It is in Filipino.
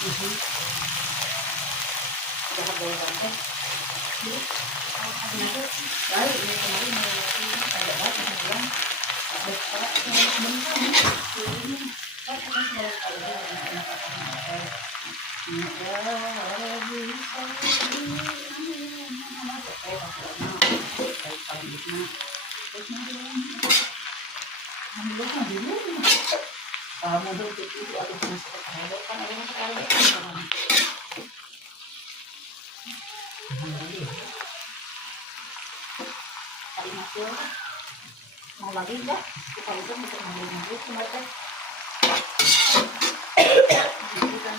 Dapat gawin natin. Dahil ini kemarin ada banget yang ada sekolah yang bentar ini kan kita sudah ada anak-anak model itu ada masuk ke kan ada masuk tadi masuk mau lagi enggak kita itu bisa ngambil lagi kemarin kita